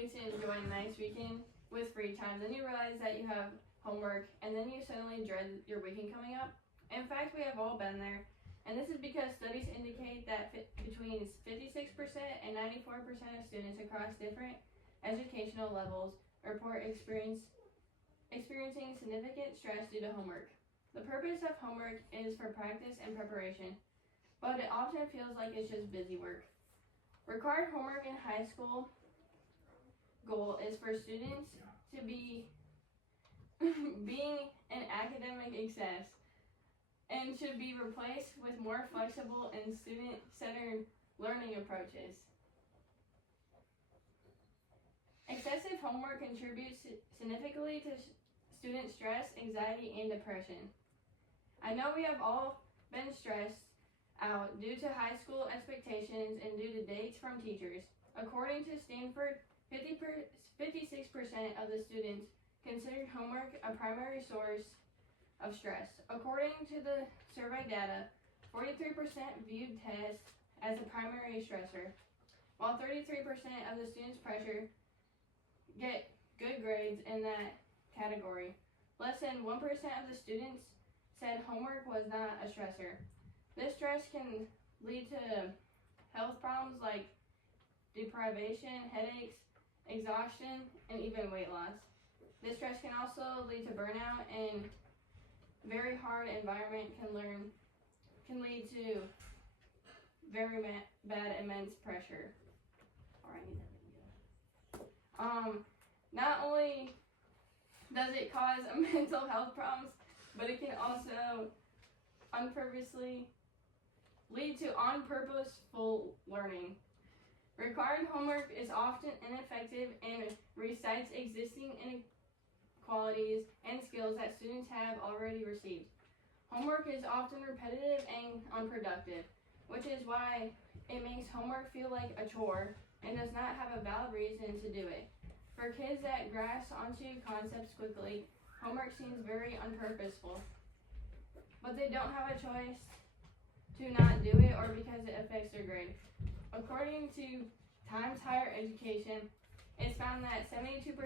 starting to enjoy a nice weekend with free time, then you realize that you have homework, and then you suddenly dread your weekend coming up. In fact, we have all been there, and this is because studies indicate that between 56% and 94% of students across different educational levels report experiencing significant stress due to homework. The purpose of homework is for practice and preparation, but it often feels like it's just busy work. Required homework in high school goal is for students to be being an academic excess and should be replaced with more flexible and student-centered learning approaches. Excessive homework contributes significantly to student stress, anxiety, and depression. I know we have all been stressed out due to high school expectations and due to dates from teachers. According to Stanford, 56% of the students considered homework a primary source of stress. According to the survey data, 43% viewed tests as a primary stressor, while 33% of the students' pressure get good grades in that category. Less than 1% of the students said homework was not a stressor. This stress can lead to health problems like deprivation, headaches, exhaustion, and even weight loss. This stress can also lead to burnout, and very hard environment can lead to very bad immense pressure. Not only does it cause mental health problems, but it can also unpurposely lead to unpurposeful learning. Required homework is often ineffective and recites existing inequalities and skills that students have already received. Homework is often repetitive and unproductive, which is why it makes homework feel like a chore and does not have a valid reason to do it. For kids that grasp onto concepts quickly, homework seems very unpurposeful, but they don't have a choice to not do it or because it affects their grade. According to Times Higher Education, it's found that 72%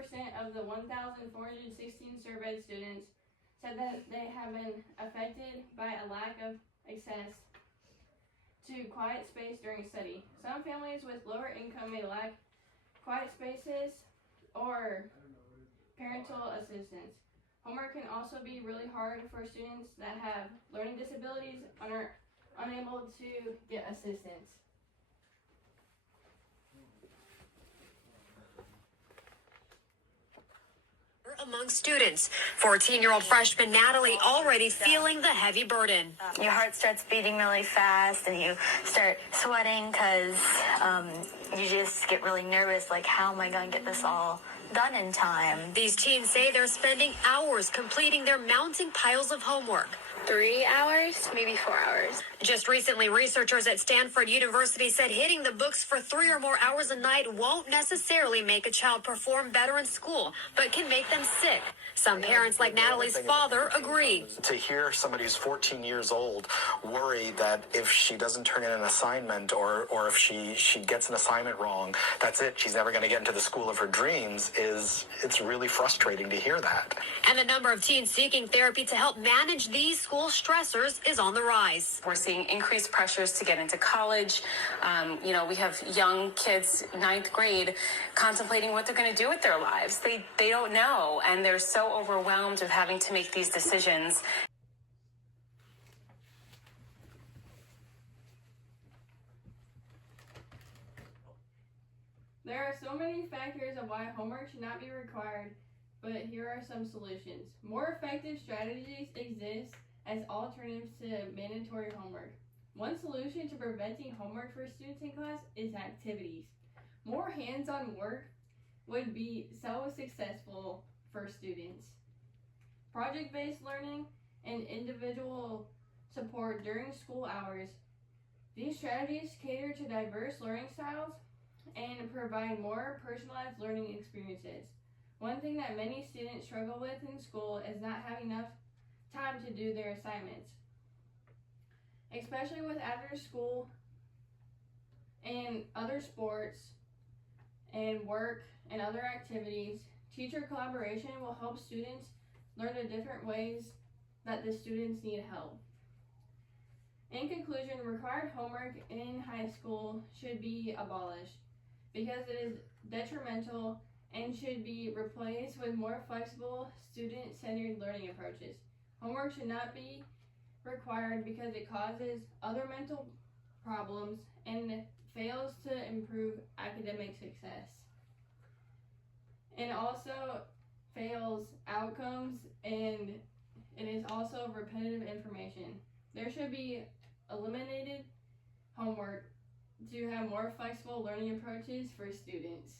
of the 1,416 surveyed students said that they have been affected by a lack of access to quiet space during study. Some families with lower income may lack quiet spaces or parental assistance. Homework can also be really hard for students that have learning disabilities and are unable to get assistance. Among students, 14-year-old freshman Natalie already feeling the heavy burden. Your heart starts beating really fast and you start sweating because you just get really nervous, like, how am I going to get this all done in time? These teens say they're spending hours completing their mounting piles of homework. 3 hours, maybe 4 hours. Just recently, researchers at Stanford University said hitting the books for 3 or more hours a night won't necessarily make a child perform better in school, but can make them sick. Some parents, like Natalie's father, agree. To hear somebody who's 14 years old worry that if she doesn't turn in an assignment or if she gets an assignment wrong, that's it, she's never going to get into the school of her dreams, it's really frustrating to hear that. And the number of teens seeking therapy to help manage these school stressors is on the rise. We're seeing increased pressures to get into college. We have young kids, 9th grade, contemplating what they're going to do with their lives. They don't know, and they're so overwhelmed with having to make these decisions. There are so many factors of why homework should not be required, but here are some solutions. More effective strategies exist as alternatives to mandatory homework. One solution to preventing homework for students in class is activities. More hands-on work would be so successful for students. Project-based learning and individual support during school hours. These strategies cater to diverse learning styles and provide more personalized learning experiences. One thing that many students struggle with in school is not having enough time to do their assignments, especially with after school and other sports and work and other activities. Teacher collaboration will help students learn the different ways that the students need help. In conclusion, required homework in high school should be abolished because it is detrimental and should be replaced with more flexible, student-centered learning approaches. Homework should not be required because it causes other mental problems and fails to improve academic success. And also fails outcomes, and it is also repetitive information. There should be eliminated homework to have more flexible learning approaches for students.